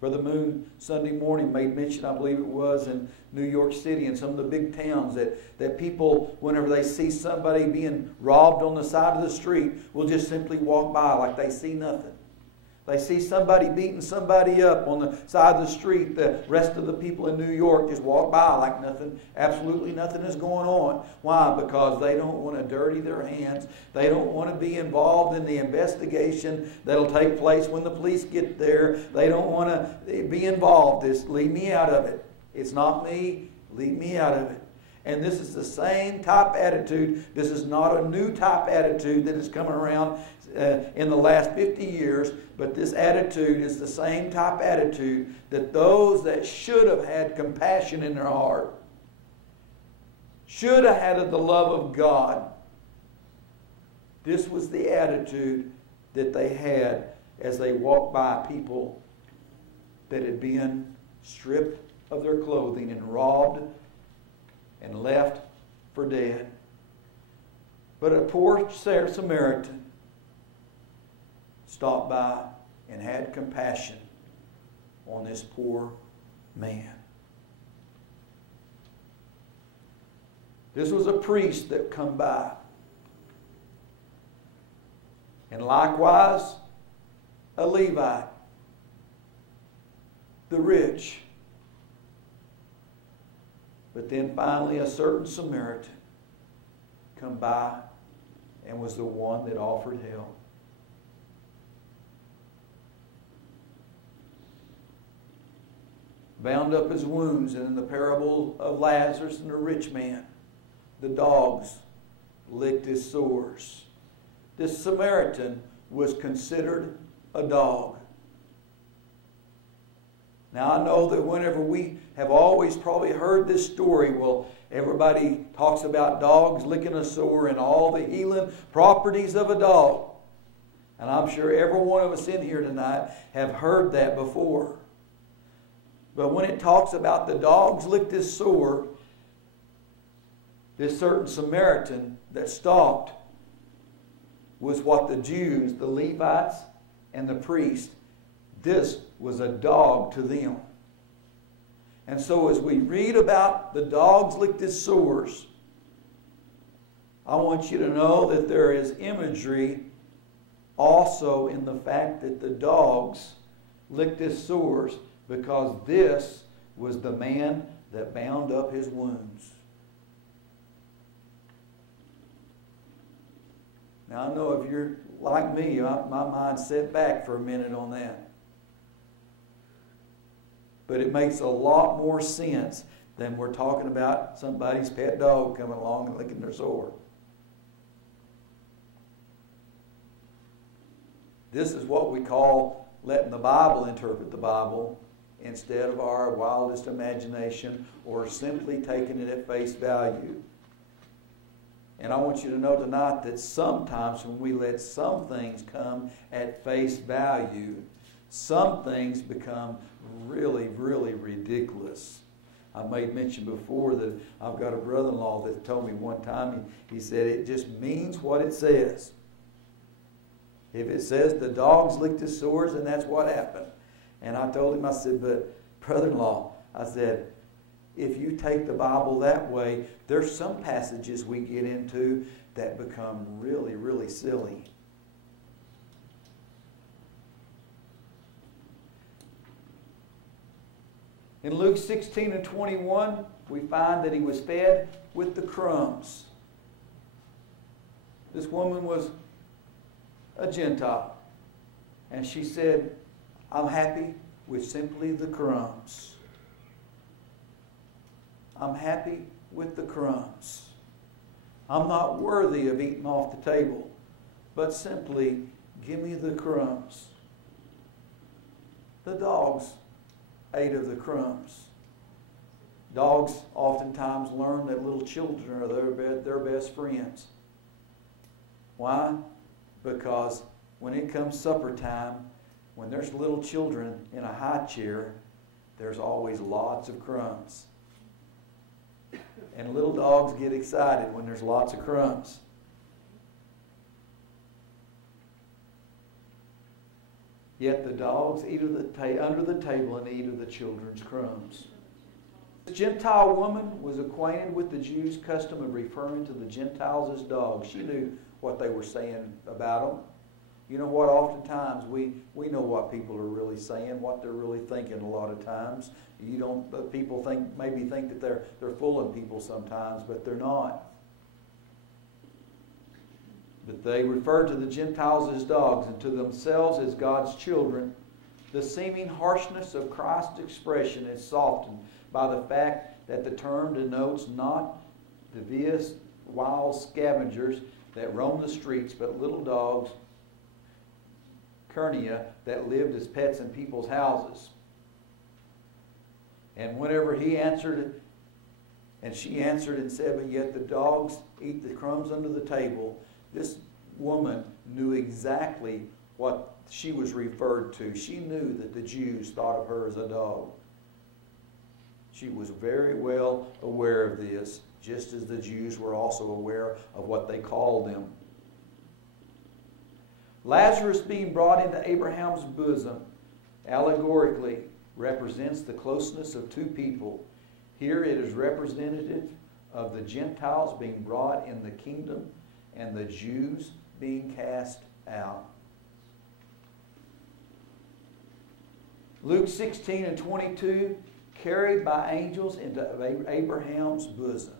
Brother Moon Sunday morning made mention, I believe it was, in New York City and some of the big towns that people, whenever they see somebody being robbed on the side of the street, will just simply walk by like they see nothing. They see somebody beating somebody up on the side of the street. The rest of the people in New York just walk by like nothing, absolutely nothing is going on. Why? Because they don't want to dirty their hands. They don't want to be involved in the investigation that'll take place when the police get there. They don't want to be involved. Just leave me out of it. It's not me. Leave me out of it. And this is the same type attitude. This is not a new type attitude that is coming around in the last 50 years. But this attitude is the same type attitude that those that should have had compassion in their heart, should have had the love of God, this was the attitude that they had as they walked by people that had been stripped of their clothing and robbed and left for dead. But a poor Samaritan stopped by and had compassion on this poor man. This was a priest that come by. And likewise, a Levite, the rich. But then finally a certain Samaritan come by and was the one that offered help. Bound up his wounds, and in the parable of Lazarus and the rich man, the dogs licked his sores. This Samaritan was considered a dog. Now I know that whenever we have always probably heard this story, well, everybody talks about dogs licking a sore and all the healing properties of a dog. And I'm sure every one of us in here tonight have heard that before. But when it talks about the dogs licked his sore, this certain Samaritan that stopped was what the Jews, the Levites, and the priests, this was a dog to them. And so as we read about the dogs licked his sores, I want you to know that there is imagery also in the fact that the dogs licked his sores, because this was the man that bound up his wounds. Now I know if you're like me, my mind set back for a minute on that. But it makes a lot more sense than we're talking about somebody's pet dog coming along and licking their sore. This is what we call letting the Bible interpret the Bible instead of our wildest imagination or simply taking it at face value. And I want you to know tonight that sometimes when we let some things come at face value, some things become really, really ridiculous. I made mention before that I've got a brother-in-law that told me one time, he said it just means what it says. If it says the dogs licked his sores, and that's what happened. And I told him, I said, but brother-in-law, I said, if you take the Bible that way, there's some passages we get into that become really, really silly. In Luke 16 and 21, we find that he was fed with the crumbs. This woman was a Gentile, and she said, I'm happy with simply the crumbs. I'm happy with the crumbs. I'm not worthy of eating off the table, but simply give me the crumbs. The dogs ate of the crumbs. Dogs oftentimes learn that little children are their best friends. Why? Because when it comes supper time, when there's little children in a high chair, there's always lots of crumbs. And little dogs get excited when there's lots of crumbs. Yet the dogs eat of under the table and eat of the children's crumbs. The Gentile woman was acquainted with the Jews' custom of referring to the Gentiles as dogs. She knew what they were saying about them. You know what? Oftentimes we know what people are really saying, what they're really thinking. A lot of times, people maybe think that they're fooling people sometimes, but they're not. But they refer to the Gentiles as dogs and to themselves as God's children. The seeming harshness of Christ's expression is softened by the fact that the term denotes not devious, wild scavengers that roam the streets, but little dogs, Curnia, that lived as pets in people's houses. And whenever he answered, and she answered and said, but yet the dogs eat the crumbs under the table, this woman knew exactly what she was referred to. She knew that the Jews thought of her as a dog. She was very well aware of this, just as the Jews were also aware of what they called them. Lazarus being brought into Abraham's bosom, allegorically, represents the closeness of two people. Here it is representative of the Gentiles being brought in the kingdom and the Jews being cast out. Luke 16 and 22, carried by angels into Abraham's bosom.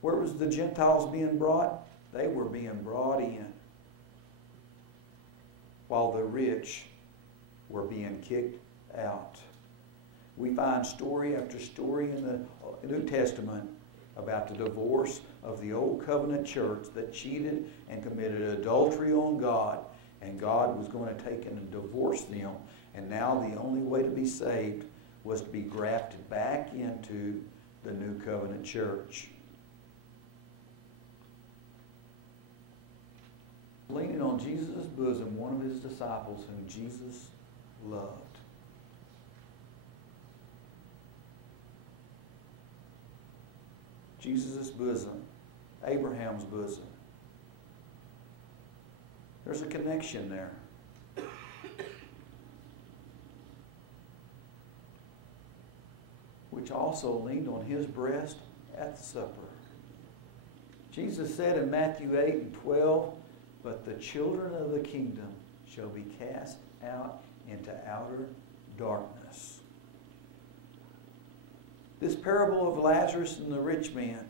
Where was the Gentiles being brought? They were being brought in, while the rich were being kicked out. We find story after story in the New Testament about the divorce of the old covenant church that cheated and committed adultery on God, and God was going to take and divorce them, and now the only way to be saved was to be grafted back into the new covenant church. Leaning on Jesus' bosom, one of his disciples whom Jesus loved. Jesus' bosom, Abraham's bosom. There's a connection there. Which also leaned on his breast at the supper. Jesus said in Matthew 8 and 12, but the children of the kingdom shall be cast out into outer darkness. This parable of Lazarus and the rich man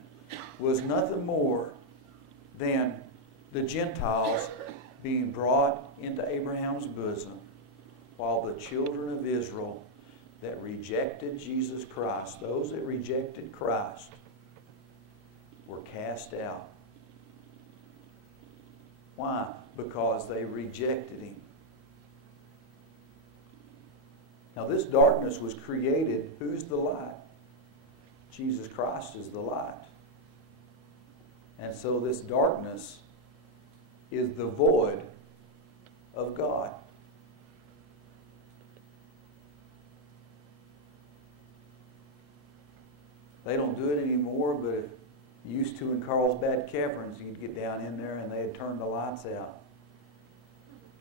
was nothing more than the Gentiles being brought into Abraham's bosom, while the children of Israel that rejected Jesus Christ, those that rejected Christ, were cast out. Why? Because they rejected him. Now this darkness was created. Who's the light? Jesus Christ is the light. And so this darkness is the void of God. They don't do it anymore, but it used to in Carlsbad Caverns. You'd get down in there and they'd turn the lights out.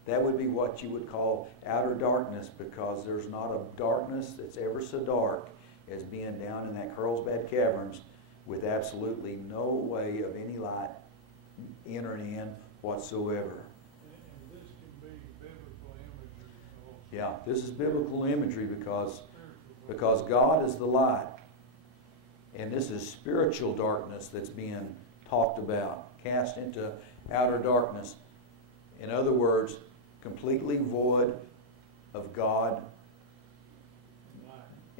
That would be what you would call outer darkness, because there's not a darkness that's ever so dark as being down in that Carlsbad Caverns with absolutely no way of any light entering in whatsoever. And this can be biblical imagery also. Yeah, this is biblical imagery because God is the light. And this is spiritual darkness that's being talked about, cast into outer darkness. In other words, completely void of God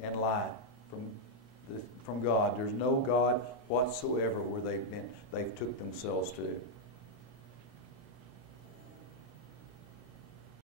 and light from God. There's no God whatsoever where they've took themselves to.